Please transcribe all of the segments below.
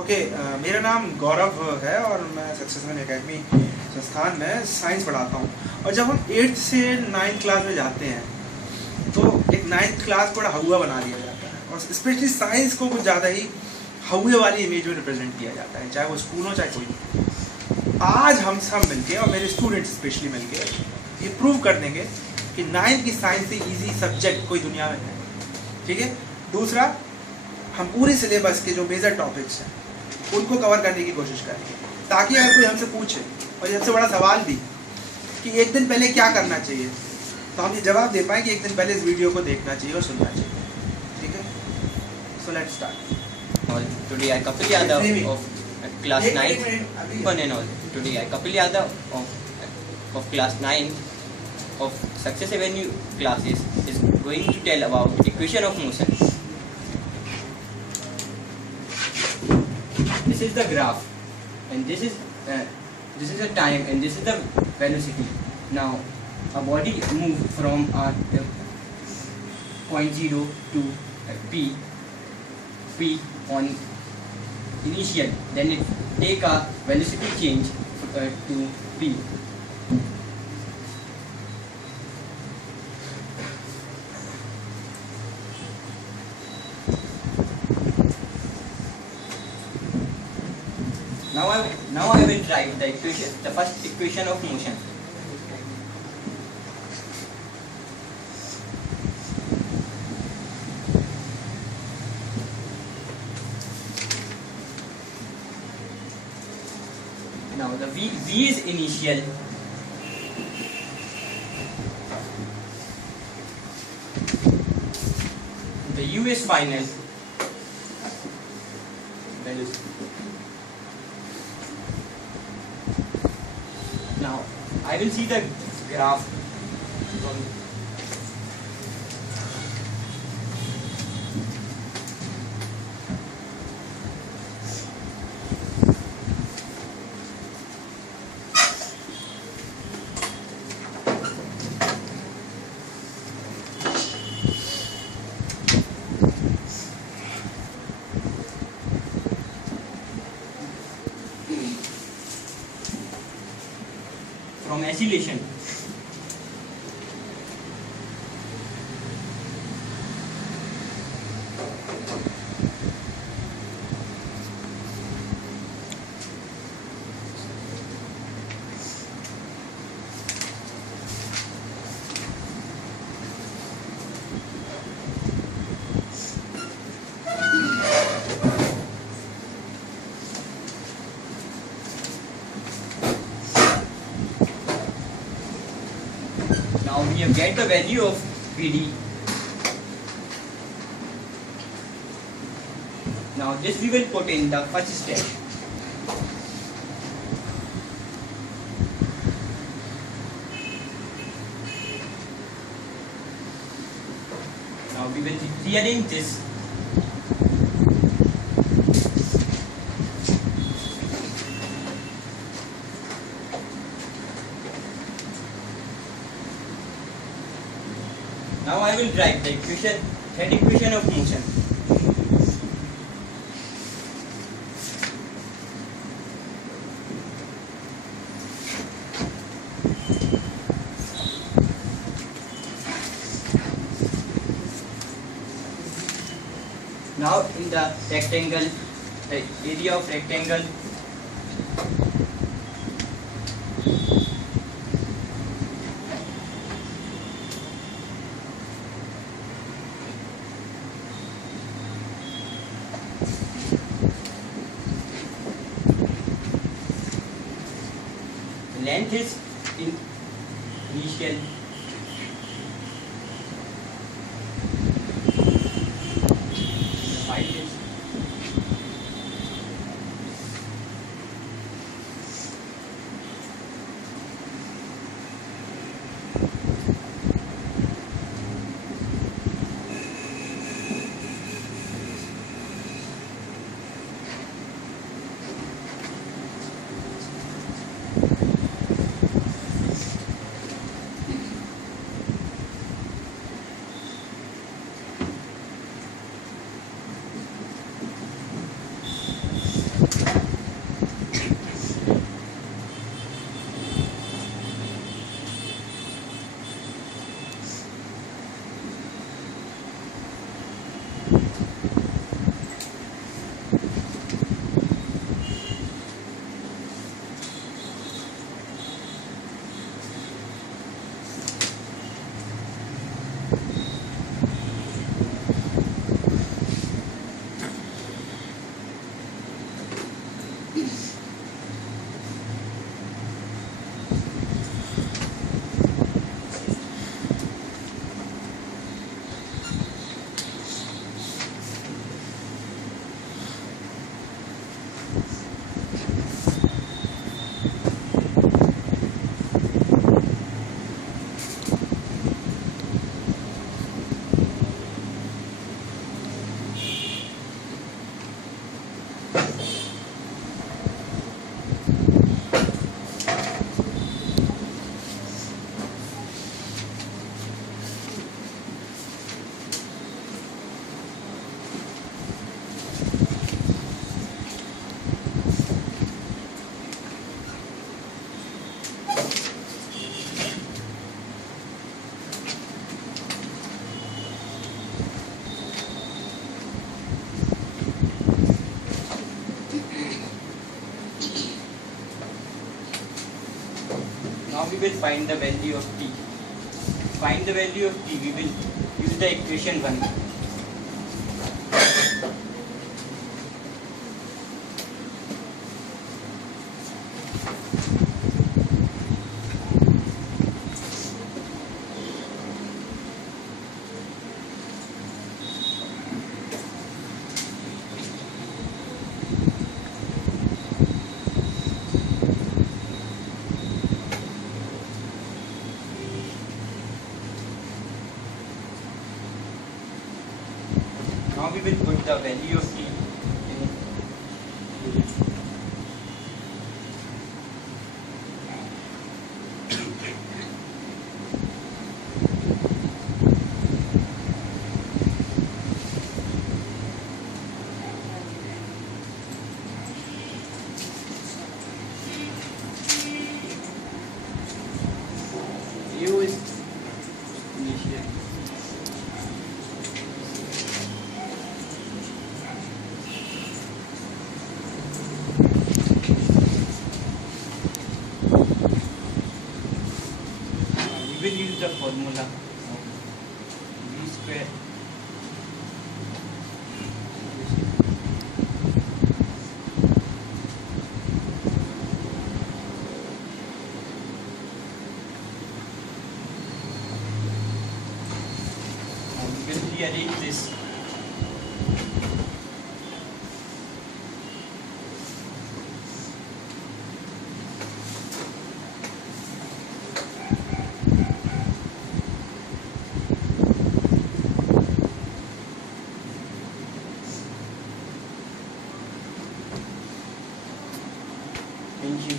Okay, मेरा नाम गौरव है और मैं सक्सेसफुल एकेडमी संस्थान में साइंस पढ़ाता हूँ। और जब हम 8th से 9th क्लास में जाते हैं तो एक 9th क्लास को बड़ा हवा बना दिया जाता है, और स्पेशली साइंस को कुछ ज़्यादा ही हवे वाली इमेज में रिप्रेजेंट किया जाता है, चाहे वो स्कूल हो चाहे कोई। आज हम सब मिलके और मेरे स्टूडेंट्स स्पेशली मिलके ये प्रूव कर देंगे कि 9th की साइंस से ईजी सब्जेक्ट कोई दुनिया में है। ठीक है। दूसरा, हम पूरे सिलेबस के जो मेजर टॉपिक्स हैं उनको कवर करने की कोशिश करेंगे, ताकि अगर कोई हमसे पूछे, और ये सबसे बड़ा सवाल भी कि एक दिन पहले क्या करना चाहिए, तो हम ये जवाब दे पाएँ कि एक दिन पहले इस वीडियो को देखना चाहिए और सुनना चाहिए। ठीक है। So let's start. Today I Kapil Yadav of class 9 one and all. Today I Kapil Yadav of class 9 of Success Avenue classes is going to tell about equation of motion. This is the graph, and this is the time, and this is the velocity. Now a body move from point 0 to p on initial, then it take a velocity change to p. Now I will write the first equation of motion. Now the v is initial, the u is final, now I will see the graph from acceleration. Now we have get the value of PD. Now this we will put in the first step. Now we will rearrange this. Now I will write the third equation of motion. Now in the rectangle, the area of rectangle, length is initial, height is Now we will find the value of t. Find the value of t. We will use the equation 1. Now we will put the value of t in. U is initial. We will use the formula of v square we will rearrange this. Thank you.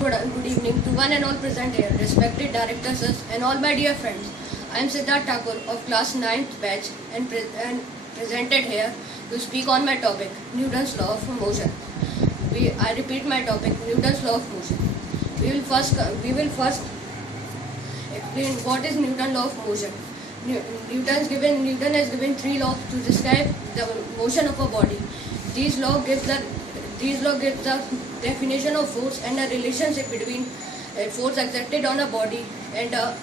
Good evening to one and all present here, respected directors and all my dear friends. I am Siddharth Thakur of class 9th batch and presented here to speak on my topic, Newton's law of motion. I repeat my topic, Newton's law of motion. We will first explain what is Newton's law of motion. Newton has given 3 laws to describe the motion of a body. These laws give the definition of force and the relationship between force exerted on a body and a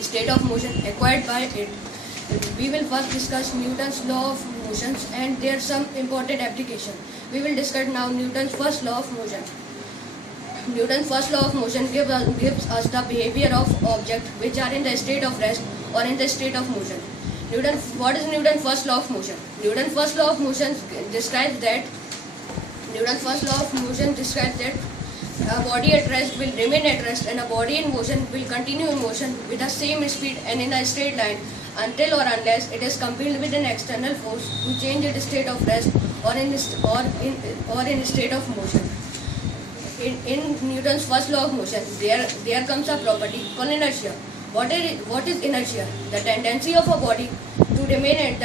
state of motion acquired by it. We will first discuss Newton's law of motions and there are some important applications. We will discuss now Newton's first law of motion. Newton's first law of motion gives us the behavior of objects which are in the state of rest or in the state of motion. What is Newton's first law of motion? Newton's first law of motion describes that a body at rest will remain at rest and a body in motion will continue in motion with the same speed and in a straight line until or unless it is compelled with an external force to change its state of rest or in state of motion. In Newton's first law of motion, there comes a property called inertia. What is inertia? The tendency of a body to remain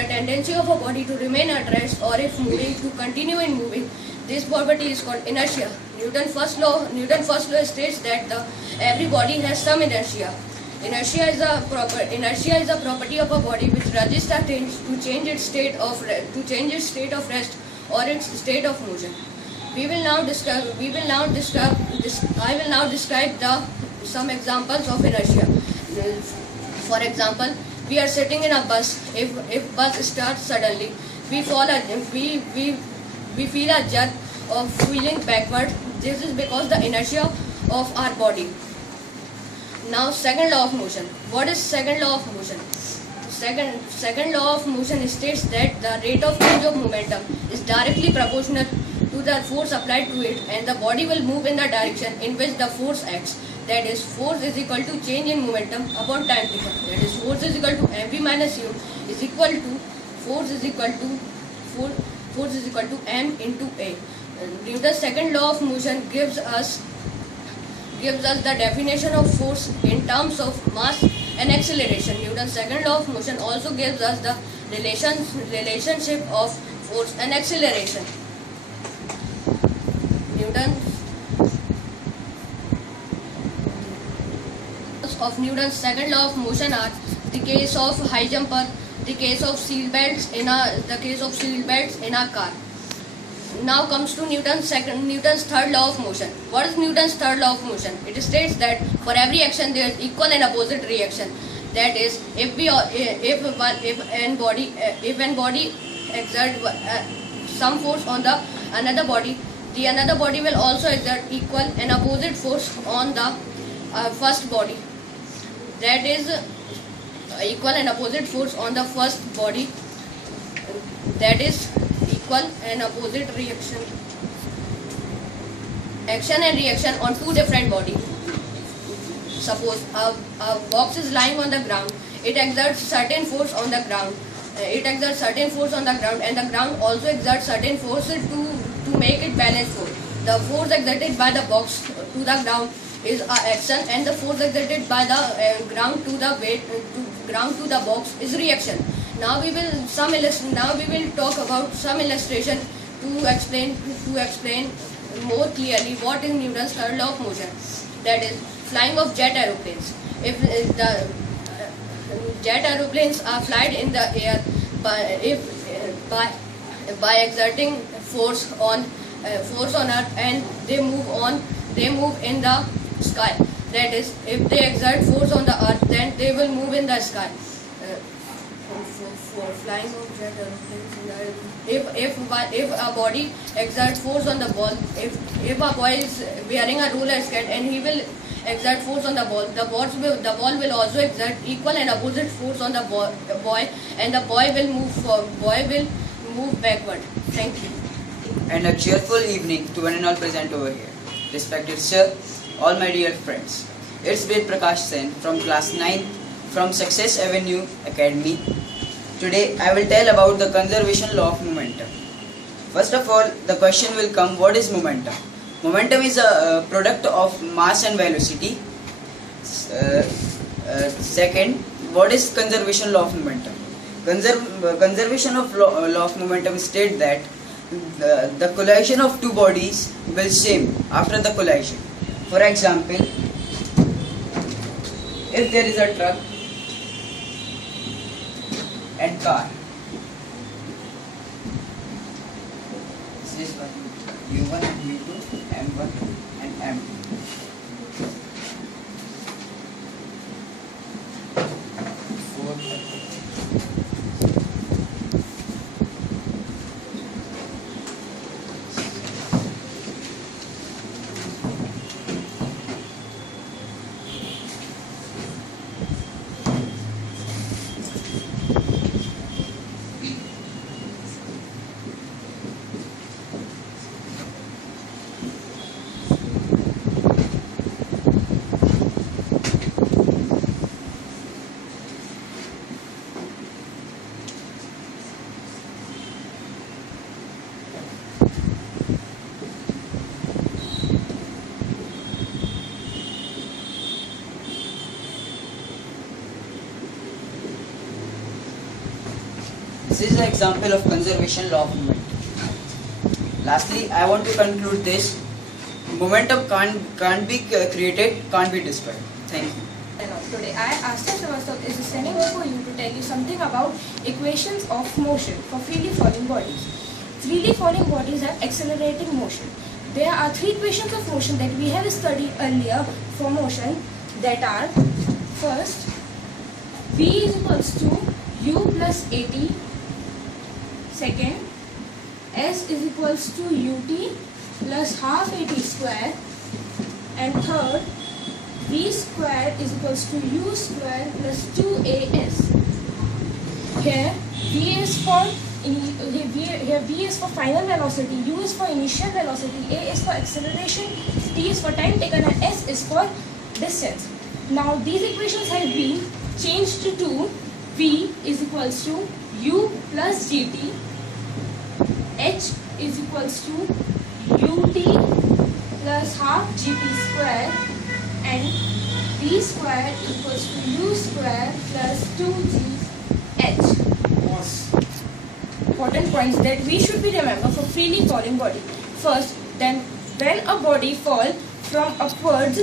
at rest or if moving to continue in moving. This property is called inertia. Newton's first law states that every body has some inertia. Inertia is a property of a body which resists a change to change its state of rest or its state of motion. I will now describe some examples of inertia. For example, we are sitting in a bus. If bus starts suddenly, we we feel a jerk of feeling backward. This is because the inertia of our body. Now, second law of motion. What is second law of motion? Second law of motion states that the rate of change of momentum is directly proportional to the force applied to it, and the body will move in the direction in which the force acts. That is, force is equal to change in momentum upon time taken. That is, force is equal to mv minus u is equal to force is equal to m into a. Newton's second law of motion gives us the definition of force in terms of mass and acceleration. Newton's second law of motion also gives us the relationship of force and acceleration. Newton's second law of motion are the case of high jumper, the case of seat belts in a car. Now comes to Newton's third law of motion. What is Newton's third law of motion? It states that for every action there is equal and opposite reaction. That is, if an body exerts some force on the another body, the another body will also exert equal and opposite force on the first body. That is, equal and opposite force on the first body. That is, equal and opposite reaction. Action and reaction on two different bodies. Suppose a box is lying on the ground. It exerts certain force on the ground. And the ground also exerts certain force to make it balance force. The force exerted by the box to the ground is action, and the force exerted by the ground to the box is reaction. Now we will talk about some illustration to explain more clearly what is Newton's third law of motion. That is, flying of jet aeroplanes. If the jet aeroplanes are flied in the air by exerting force on earth, and they move in the sky. That is, if they exert force on the earth, then they will move in the sky. For flying of jet aeroplanes, if a body exerts force on the ball, if a boy is wearing a roller skate and he will exert force on the ball will also exert equal and opposite force on the boy, and the boy will move backward. Thank you. And a cheerful evening to one and all present over here. Respected sir, all my dear friends. It's Ved Prakash Sen from class 9 from Success Avenue Academy. Today I will tell about the conservation law of momentum. First of all, the question will come, what is momentum? Momentum is a product of mass and velocity. Second, what is conservation law of momentum? Conservation of law of momentum states that the collision of two bodies will same after the collision. For example, if there is a truck and car, this is what U1 and U2, M1 and M2. This is an example of conservation law of momentum. Lastly, I want to conclude this. Momentum can't be created, can't be destroyed. Thank you. Today I, Asta Srivastava, is standing before you to tell you something about equations of motion for freely falling bodies. Freely falling bodies have accelerating motion. There are three equations of motion that we have studied earlier for motion, that are, first, V is equals to U plus AT. Second, S is equals to UT plus half AT square, and third V square is equals to U square plus 2AS. Here V is for V is for final velocity, U is for initial velocity, A is for acceleration, T is for time taken, and S is for distance. Now these equations have been changed to V is equals to U plus GT, H is equals to UT plus half GT square, and V square is equals to U square plus 2GH. Important points that we should be remember for freely falling body. First, then when a body falls from upwards,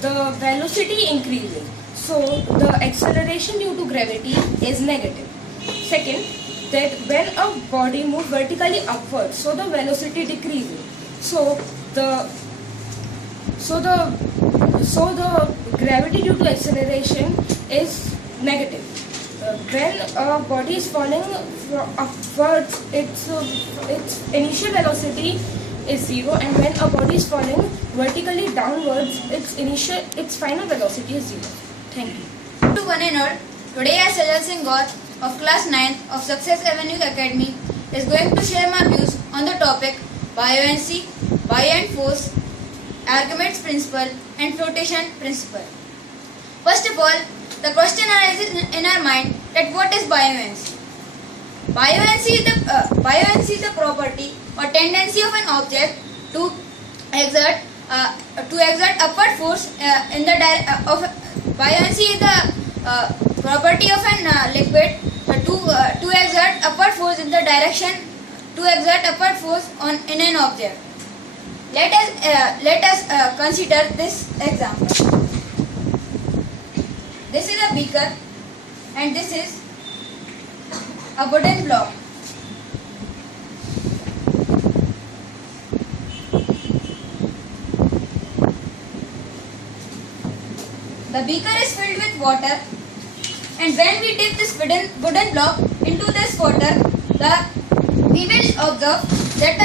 the velocity increases, so the acceleration due to gravity is negative. Second, that when a body moves vertically upwards, so the velocity decreases, so the gravity due to acceleration is negative. When a body is falling upwards, its initial velocity is 0, and when a body is falling vertically downwards, its final velocity is 0. Thank you. To one and all, today I, Sajal Singh Gaur of class 9th of Success Avenue Academy is going to share my views on the topic buoyancy, buoyant force, Archimedes principle and flotation principle. First of all, the question arises in our mind that what is buoyancy? Buoyancy is the property or tendency of an object to exert upward force in the buoyancy is the property of an liquid to exert upward force in the direction to exert upward force in an object. Let us consider this example. This is a beaker and this is a wooden block. The beaker is filled with water, and when we dip this wooden block into this water, we will observe that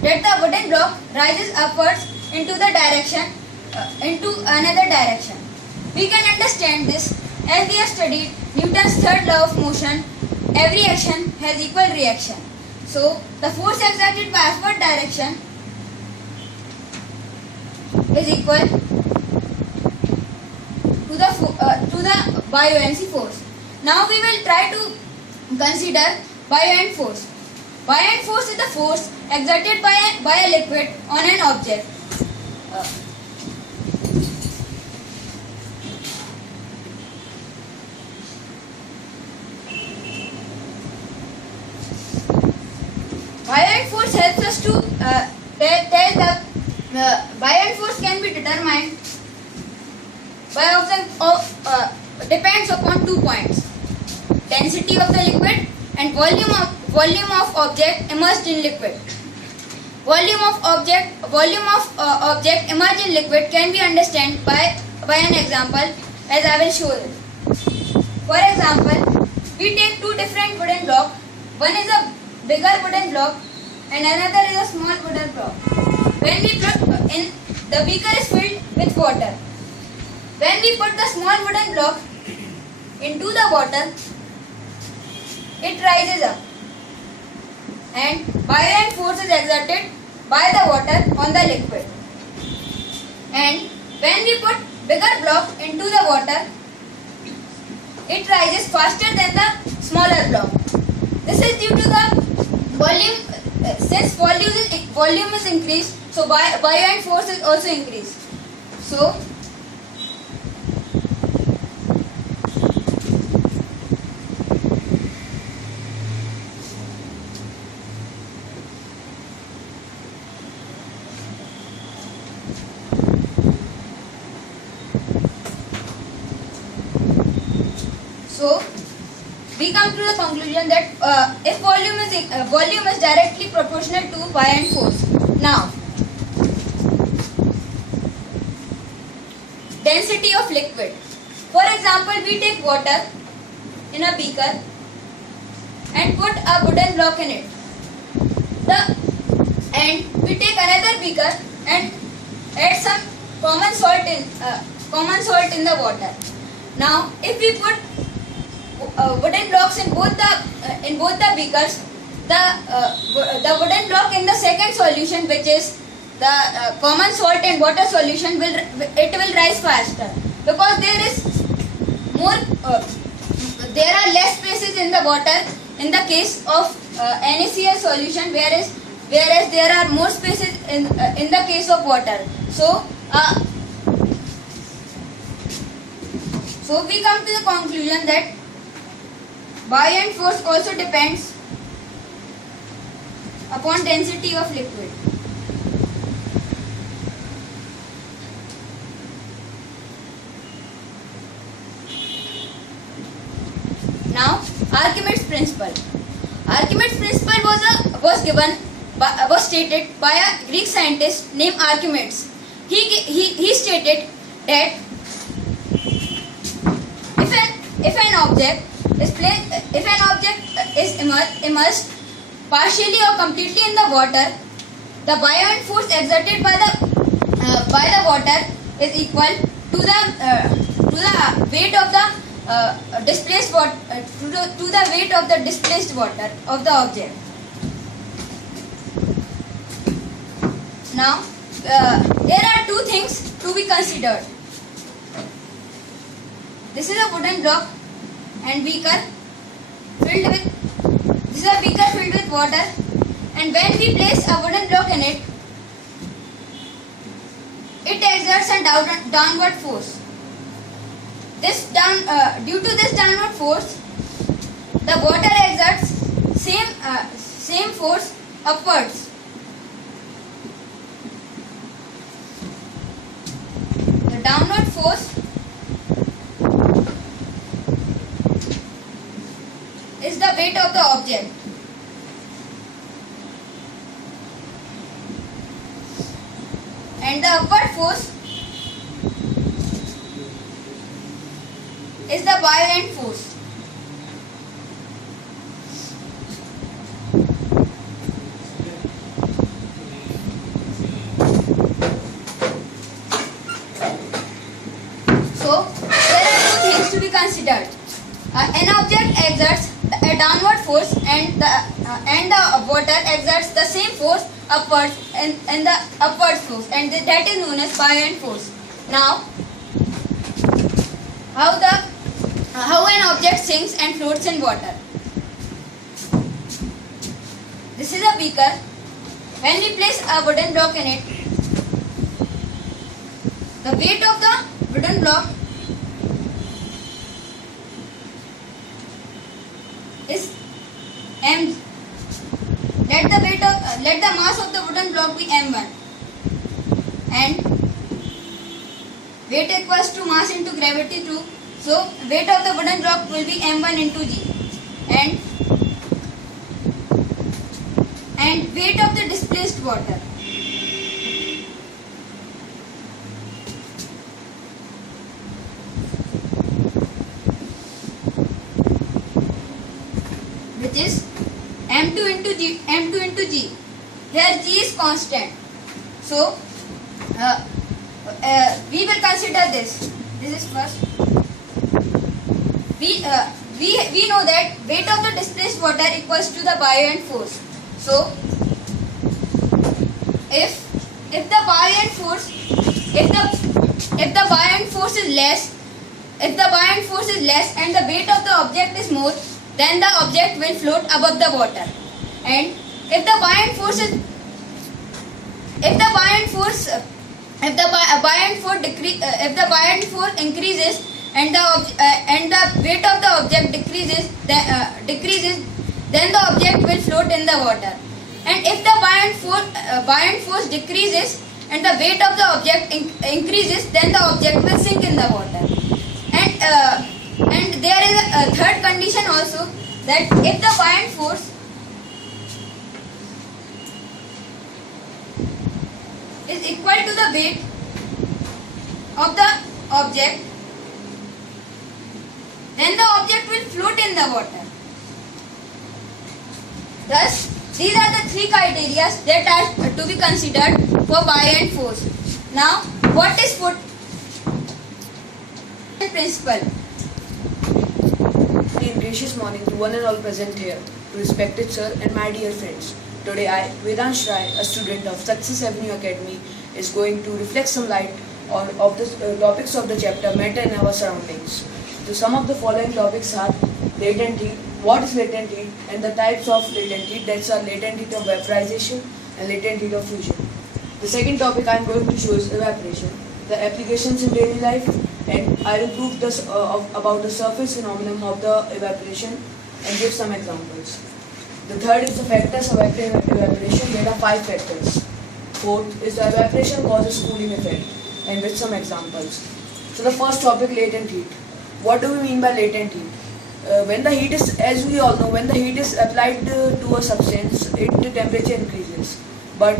the wooden block rises upwards into another direction. We can understand this as we have studied Newton's third law of motion. Every action has equal reaction. So the force exerted by upward direction is equal to the buoyancy force. Now we will try to consider buoyant force. Buoyant force is the force exerted by a liquid on an object. Buoyant force helps us to tell the buoyant force can be determined by depends upon 2 points: density of the liquid and volume of object immersed in liquid. Volume of object immersed in liquid can be understood by an example, as I will show it. For example, we take two different wooden blocks. One is a bigger wooden block and another is a small wooden block. When we put the beaker is filled with water. When we put the small wooden block into the water, it rises up, and buoyant force is exerted by the water on the liquid. And when we put bigger block into the water, it rises faster than the smaller block. This is due to the volume. Since volume is increased, so buoyant force is also increased. So we come to the conclusion that if volume is directly proportional to buoyant force. Now, density of liquid. For example, we take water in a beaker and put a wooden block in it. and we take another beaker and add some common salt in the water. Now, if we put wooden blocks in both the beakers, the wooden block in the second solution, which is the common salt and water solution, will rise faster because there are less spaces in the water in the case of NaCl solution, whereas there are more spaces in the case of water. So we come to the conclusion that buoyant force also depends upon density of liquid. Now, Archimedes' principle. Archimedes' principle was stated by a Greek scientist named Archimedes. He stated that if an object is immersed partially or completely in the water, the buoyant force exerted by the water is equal to the weight of the displaced water to the weight of the displaced water of the object. Now, there are two things to be considered. This is a wooden block and beaker filled with water, and when we place a wooden block in it, it exerts a downward force. Due to this downward force, the water exerts same force upwards. The downward force is the weight of the object. And the upward force is the buoyant force. So, there are two things to be considered. An object exerts a downward force and the water exerts the same force upwards and the upward force, and that is known as buoyant force. Now, how an object sinks and floats in water. This is a beaker. When we place a wooden block in it, the weight of the wooden block is m. Let the mass of the wooden block be m1, and weight equals to mass into gravity 2. So weight of the wooden block will be m1 into g, and weight of the displaced water which is m2 into g. Here g is constant. So we will consider this. This is first. We know that weight of the displaced water equals to the buoyant force. So if the buoyant force is less and the weight of the object is more, then the object will float above the water. And if the buoyant force increases and the weight of the object decreases, then the object will float in the water. And if the buoyant force decreases and the weight of the object increases, then the object will sink in the water. And there is a third condition also, that if the buoyant force is equal to the weight of the object, then the object will float in the water. Thus, These are the three criteria that are to be considered for buoyant force. Now, what is foot principle? Gracious morning to one and all present here, to respected sir and my dear friends. Today I, Vedansh Rai, a student of Success Avenue Academy, is going to reflect some light on of the topics of the chapter Matter in Our Surroundings. So some of the following topics are latent heat, what is latent heat, and the types of latent heat, that's are latent heat of vaporization and latent heat of fusion. The second topic I am going to show is evaporation, the applications in daily life, and I will prove this about the surface phenomenon of the evaporation and give some examples. The third is the factors of evaporation. There are 5 factors. Fourth is the evaporation causes cooling effect, and with some examples. So the first topic, latent heat. What do we mean by latent heat? When the heat is, as we all know, when the heat is applied to a substance, the temperature increases. But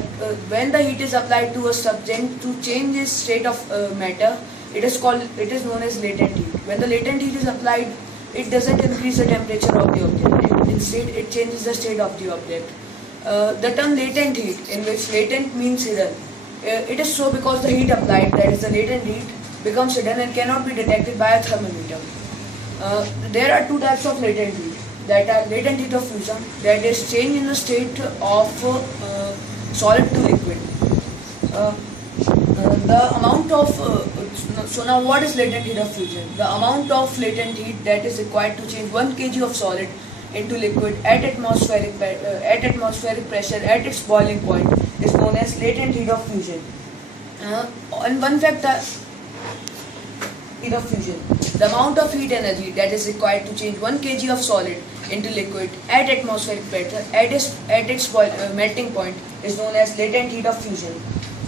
when the heat is applied to a substance to change its state of matter, it is known as latent heat. When the latent heat is applied, it doesn't increase the temperature of the object. Instead, it changes the state of the object. The term latent heat, in which latent means hidden, it is so because the heat applied, that is the latent heat, becomes hidden and cannot be detected by a thermometer. There are 2 types of latent heat, that are latent heat of fusion, that is change in the state of solid to liquid. The amount of so now what is latent heat of fusion? The amount of latent heat that is required to change 1 kg of solid into liquid at atmospheric pressure at its boiling point is known as latent heat of fusion. And one factor heat of fusion, the amount of heat energy that is required to change 1 kg of solid into liquid at atmospheric pressure at its melting point is known as latent heat of fusion.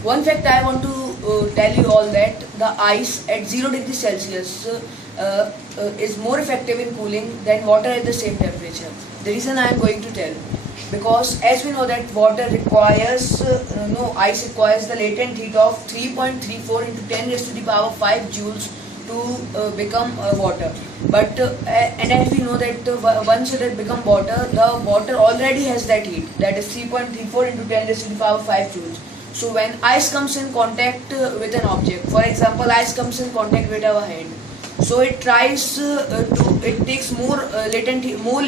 One fact I want to tell you all that the ice at 0 degrees Celsius is more effective in cooling than water at the same temperature. The reason I am going to tell, because as we know that water requires, ice requires the latent heat of 3.34 into 10 raised to the power 5 joules to become water. But and as we know that once it has become water, the water already has that heat, that is 3.34 into 10 raised to the power 5 joules. So when ice comes in contact with an object, for example, ice comes in contact with our hand, so it tries it takes more latent heat,